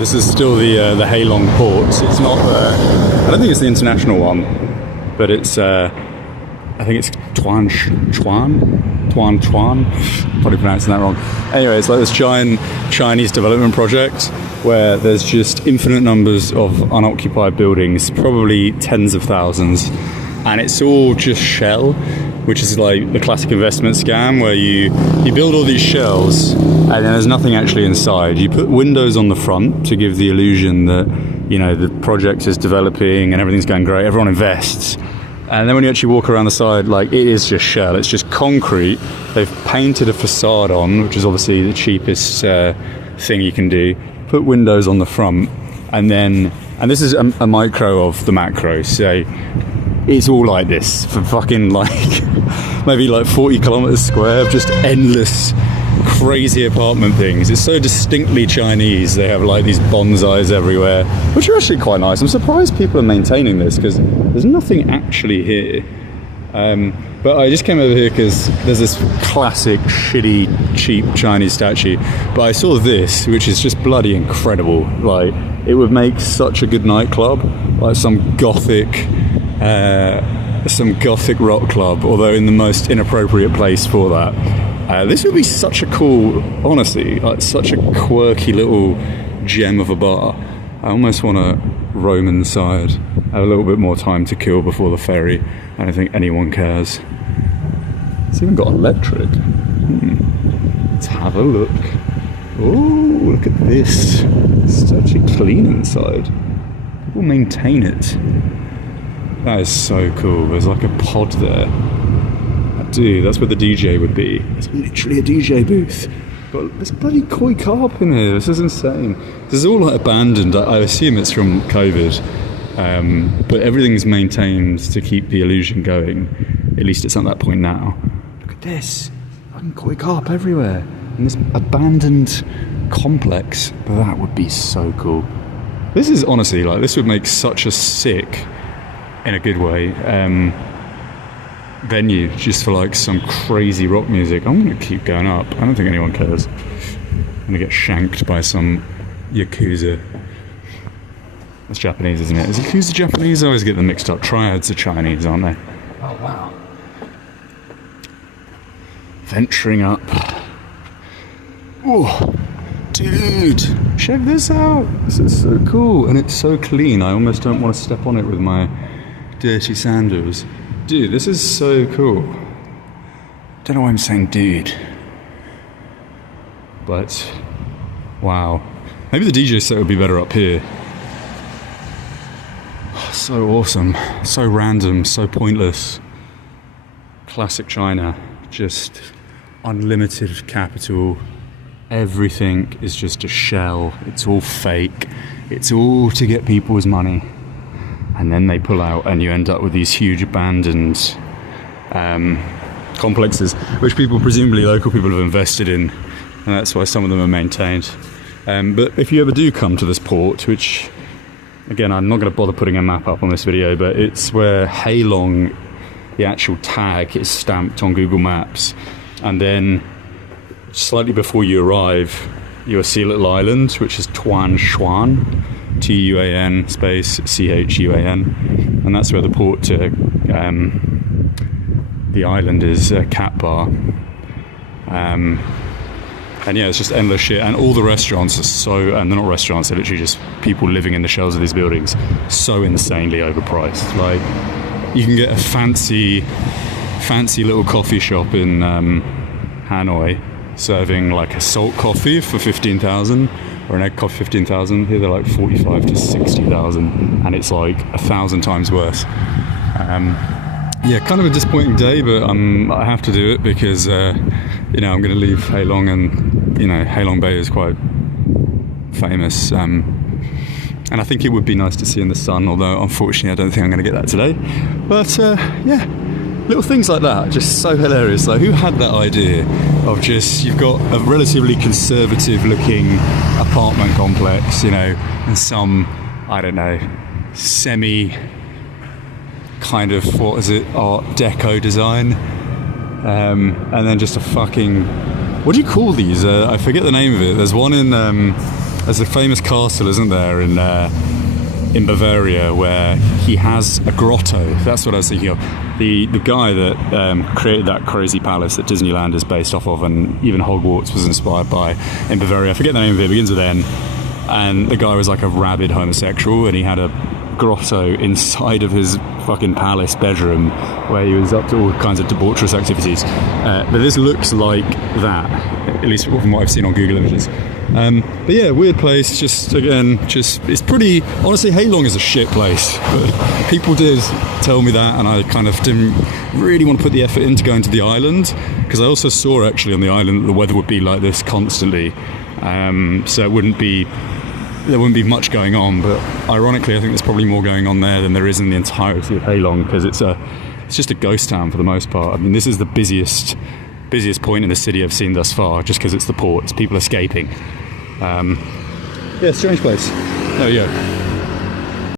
This is still the Halong port. It's not I don't think it's the international one, but it's I think it's Tuan. Probably pronouncing that wrong. Anyway, it's like this giant Chinese development project where there's just infinite numbers of unoccupied buildings, probably tens of thousands, and it's all just shell, which is like the classic investment scam where you build all these shells and then there's nothing actually inside. You put windows on the front to give the illusion that, you know, the project is developing and everything's going great, everyone invests. And then when you actually walk around the side, like, it is just shell, it's just concrete. They've painted a facade on, which is obviously the cheapest thing you can do. Put windows on the front, and this is a micro of the macro, so it's all like this for fucking like maybe like 40 kilometers square of just endless crazy apartment things. It's so distinctly Chinese. They have like these bonsais everywhere, which are actually quite nice. I'm surprised people are maintaining this because there's nothing actually here. But I just came over here because there's this classic shitty cheap Chinese statue, but I saw this, which is just bloody incredible. Like, it would make such a good nightclub, like some gothic rock club, although in the most inappropriate place for that. This would be such a cool, honestly, like such a quirky little gem of a bar. I almost want to roam inside, have a little bit more time to kill before the ferry. I don't think anyone cares. It's even got electric. Let's have a look. Oh, look at this. It's actually clean inside. People maintain it. That is so cool. There's like a pod there. Dude, that's where the DJ would be. It's literally a DJ booth. But there's bloody koi carp in here. This is insane. This is all like abandoned. I assume it's from COVID. But everything's maintained to keep the illusion going. At least it's at that point now. Look at this. Fucking koi carp everywhere. In this abandoned complex. That would be so cool. This is honestly, like, this would make such a sick, in a good way, venue just for like some crazy rock music. I'm gonna keep going up. I don't think anyone cares. I'm gonna get shanked by some Yakuza. That's Japanese, isn't it? Is Yakuza Japanese? I always get them mixed up. Triads are Chinese, aren't they? Oh wow. Venturing up. Oh, dude, check this out. This is so cool, and it's so clean. I almost don't want to step on it with my dirty sandals. Dude, this is so cool. Don't know why I'm saying dude. But, wow. Maybe the DJ set would be better up here. So awesome. So random, so pointless. Classic China. Just unlimited capital. Everything is just a shell. It's all fake. It's all to get people's money. And then they pull out and you end up with these huge abandoned complexes, which people, presumably local people, have invested in, and that's why some of them are maintained. But if you ever do come to this port, which, again, I'm not going to bother putting a map up on this video, but it's where Halong, the actual tag, is stamped on Google Maps, and then slightly before you arrive, you'll see a little island, which is Tuan, Tuan space Chuan, and that's where the port to the island is, Cat Bar. And yeah, it's just endless shit, and all the restaurants are so, and they're not restaurants, they're literally just people living in the shells of these buildings, so insanely overpriced. Like, you can get a fancy little coffee shop in Hanoi serving like a salt coffee for 15,000 or an egg coffee 15,000. Here they're like 45 to 60,000, and it's like 1,000 times worse. Yeah, kind of a disappointing day, but I have to do it because you know, I'm going to leave Halong, and you know, Halong Bay is quite famous, and I think it would be nice to see in the sun, although unfortunately I don't think I'm going to get that today. But yeah, little things like that, just so hilarious. Like, who had that idea of just, you've got a relatively conservative looking apartment complex, you know, and some, I don't know, semi kind of, what is it, art deco design, and then just a fucking, what do you call these? I forget the name of it. There's one in there's a famous castle, isn't there, in Bavaria, where he has a grotto. That's what I was thinking of. The guy that created that crazy palace that Disneyland is based off of, and even Hogwarts was inspired by, in Bavaria. I forget the name of it. It begins with N. And the guy was like a rabid homosexual, and he had a grotto inside of his fucking palace bedroom where he was up to all kinds of debaucherous activities. But this looks like that, at least from what I've seen on Google Images. But yeah, weird place. Just it's pretty. Honestly, Halong is a shit place. But people did tell me that, and I kind of didn't really want to put the effort into going to the island, because I also saw actually on the island that the weather would be like this constantly. So there wouldn't be much going on. But ironically, I think there's probably more going on there than there is in the entirety of Halong, because it's just a ghost town for the most part. I mean, this is the busiest point in the city I've seen thus far, just because it's the port. It's people escaping. Yeah, strange place. There we go.